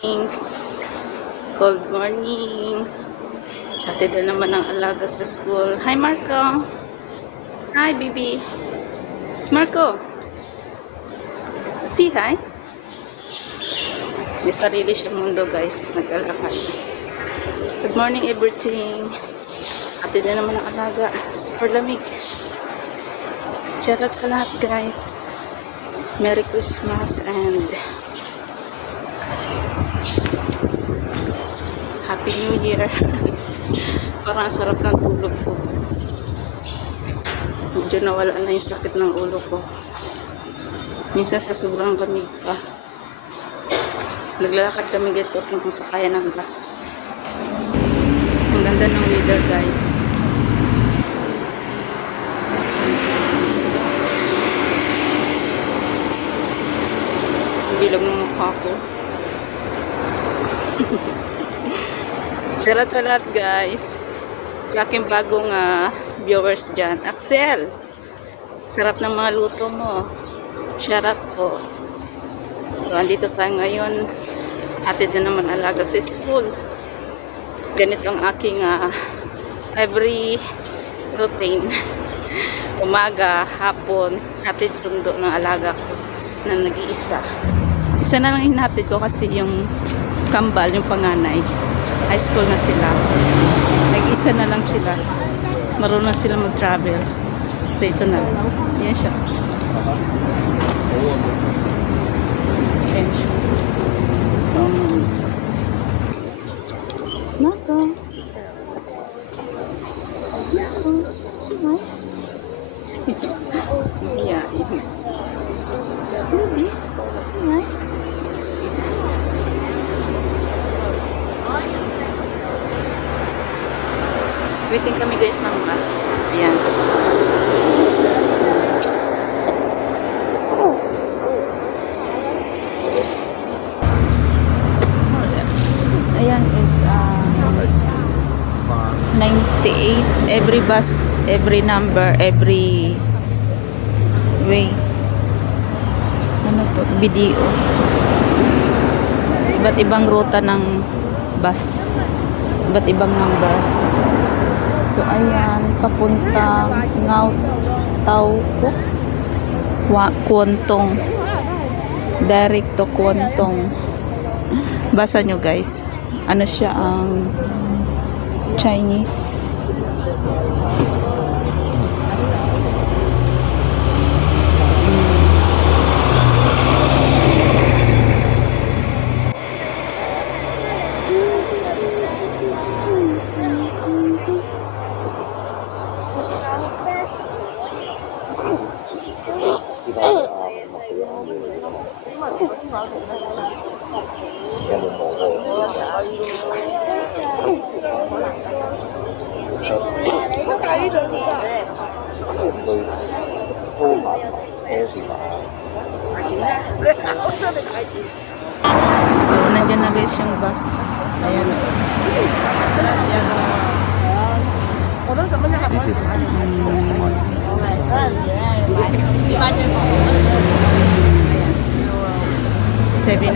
Good morning. Hatid na naman ang alaga sa school. Hi, Marco. Hi, baby. Marco. Say hi. May sarili siyang mundo, guys. Nag-alakad. Good morning, everything. Hatid na naman ang alaga. Super lamig. Shout out sa lahat, guys. Merry Christmas and Happy New Year. Parang sarap ng tulog ko. Medyo nawala na yung sakit ng ulo ko. Minsan sa sobrang lamig pa. Naglalakad kami, guys, papuntang sakayan ng bus. Ang ganda ng weather, guys. Bilog ng mukha ko. Shoutout sa lahat, guys. Sa aking bagong viewers dyan. Axel, sarap ng mga luto mo. Shoutout po. So, andito tayo ngayon. Hatid na naman alaga sa school. Ganito ang aking every routine. Umaga, hapon, hatid sundo ng alaga ko na nag-iisa. Isa na lang hinatid ko kasi yung kambal, yung panganay. High school na sila. Nag-isa na lang sila. Marunong sila mag-travel. So ito na. Yan siya. Yan siya. Nako. Nako. Sumay. Yeah. Baby. Sumay. Waiting kami, guys, ng bus. Ayan. Ayan is 98. Every bus, every number, every way. Ano to? BDO. Iba't ibang ruta ng bus. Iba't ibang number. So, ayan, papuntang Kuontong. Direct to Kuontong. Basa nyo, guys. Ano siya ang Chinese. So, nandiyan na, guys, yung bus. Ayan. Seven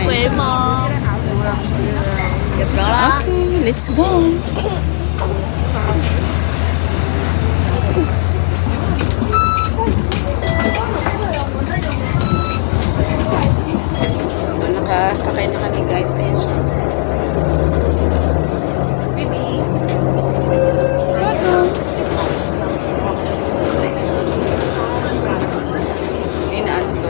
Okay, let's go. So, nakasakay na kami, guys. Ayan siya. Baby. Inaan ko.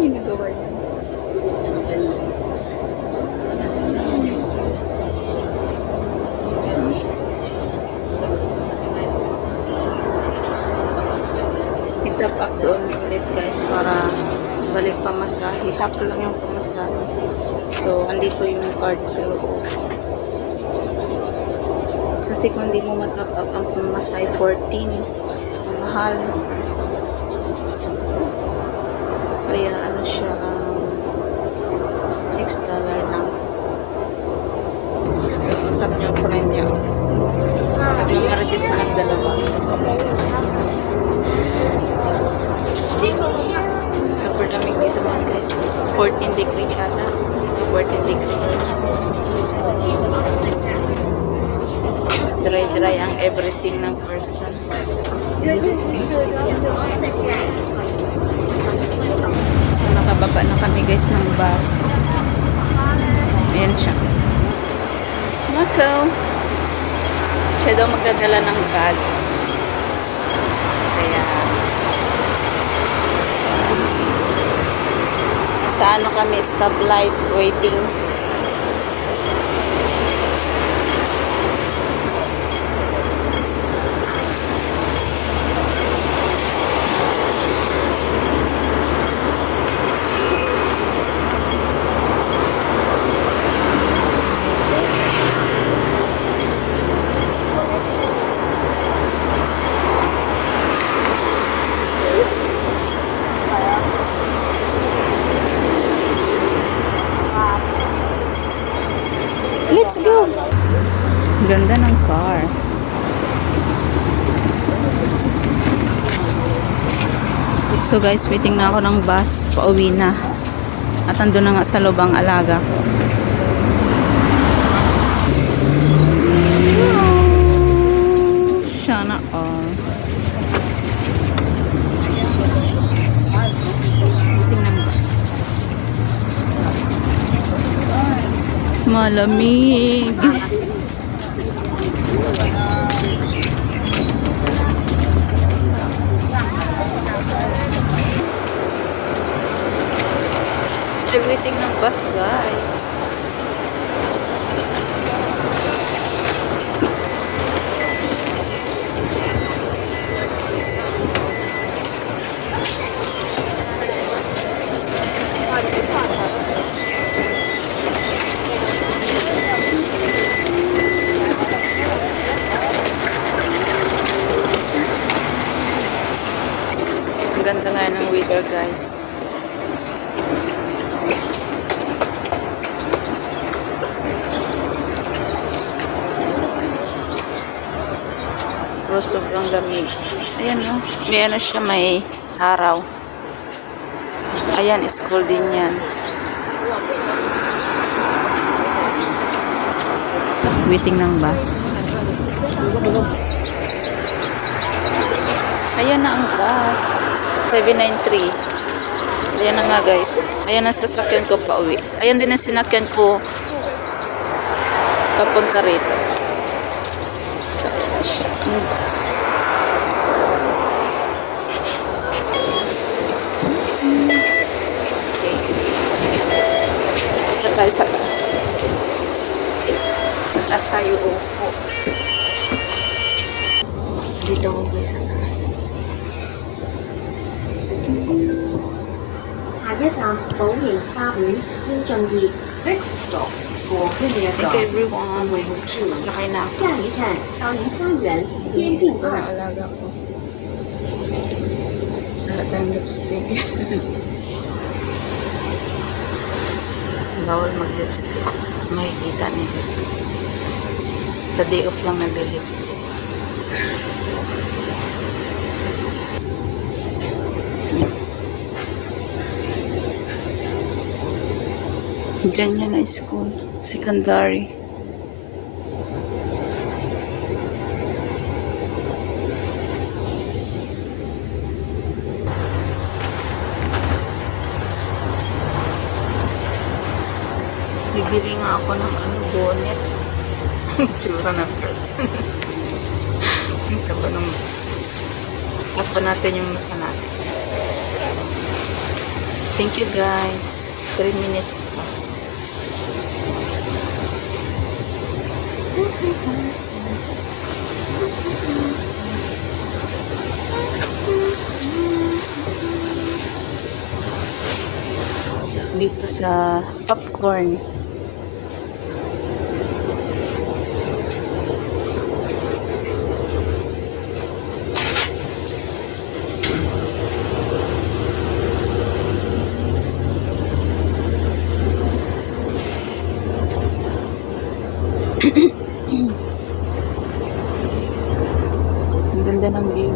Ginagawa niya. Itap up doon ulit guys para balik pamasahe. Half lang yung pamasahe. So, andito yung card sa loob. Kasi kung di mo matap up ang pamasahe, 14. Ang mahal. Kaya ano siya, $6 lang. Usap niyo po rin niya. Nagmamarites na ng dalawa. Super damig dito mga guys. 14 degree kata. 14 degree. Dry ang everything ng person. So nakababa na kami guys ng bus. Ayan siya. Mako. Siya daw magdadala ng bag. Kaya sa ano kami, stoplight waiting. Let's go! Ganda ng car. So guys, waiting na ako ng bus. Pauwi na. At ando na nga sa loob ang alaga ko. Sana all. Waiting ng bus. Malamig. Still waiting ng bus, guys. Ang ganda nga ng weather, guys. Pero sobrang lamig. Ayan, no? May ano siya, may araw. Ayan, school din yan. Waiting ng bus. Ayan na ang bus. 793. Ayan na nga guys. Ayan ang sasakyan ko pa uwi. Ayan din ang sinakyan ko papunta rito. So, ayan na siya. Ang bus. Okay. Punta tayo sa bus. Sa taas tayo upo. Dito ako guys sa taas. 下一站寶盈花園雍俊業 Next stop for Thank you everyone. 惠紅處 Sakay na ako. 下一站寶盈花園接 Inis 近 ko na 2 alaga ko. Lahat ng lipstick. Bawal mag-lipstick. Makikita nila. Sa day off lang nag-lipstick. Ganyan na school. Secondary. Bibili nga ako ng bonnet. Tsura ng person. Ang taba ng tapa natin yung mata natin. Thank you guys. 3 minutes pa. Dito sa popcorn. Ang ganda ng view.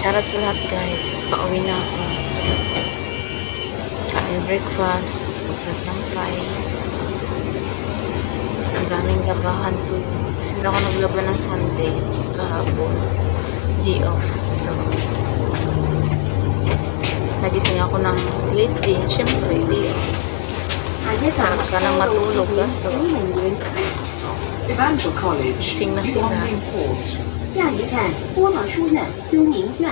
Shoutout sa lahat guys. Pauwi na ako. Kain breakfast. Magsasampay. Ang daming labahan ko. Kasi hindi ako naglaba ng Sunday. Kahapon. Day off. So, nagising ako ng late day. Siyempre, day off. Sarap sanang matulog. Kaso, Evangel College. gising na You sila. are main port. 下一站多朗书院幽冥院。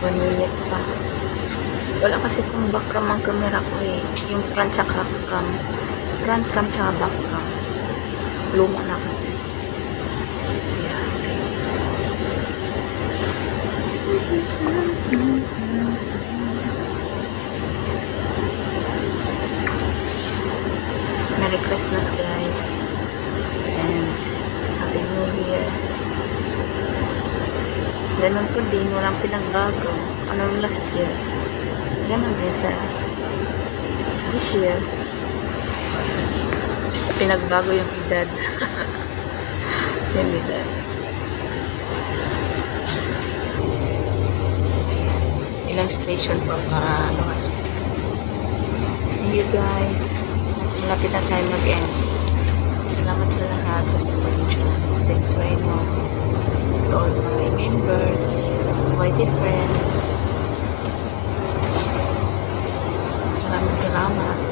1 minute pa. Wala kasi itong backcam ang camera ko eh. Yung front tsaka cam. Front cam tsaka backcam. Luma na kasi. Yeah. Merry Christmas guys. And Happy New Year. Ganun po din, walang pinagbago. Anong last year? Ganun din sa this year. Pinagbago yung edad. Yung edad. Ilang station pa para lumas. Thank you guys. Malapit na tayo mag-end. Salamat sa lahat sa support nyo. Thanks right now. To all my members, YT friends. Maraming salamat.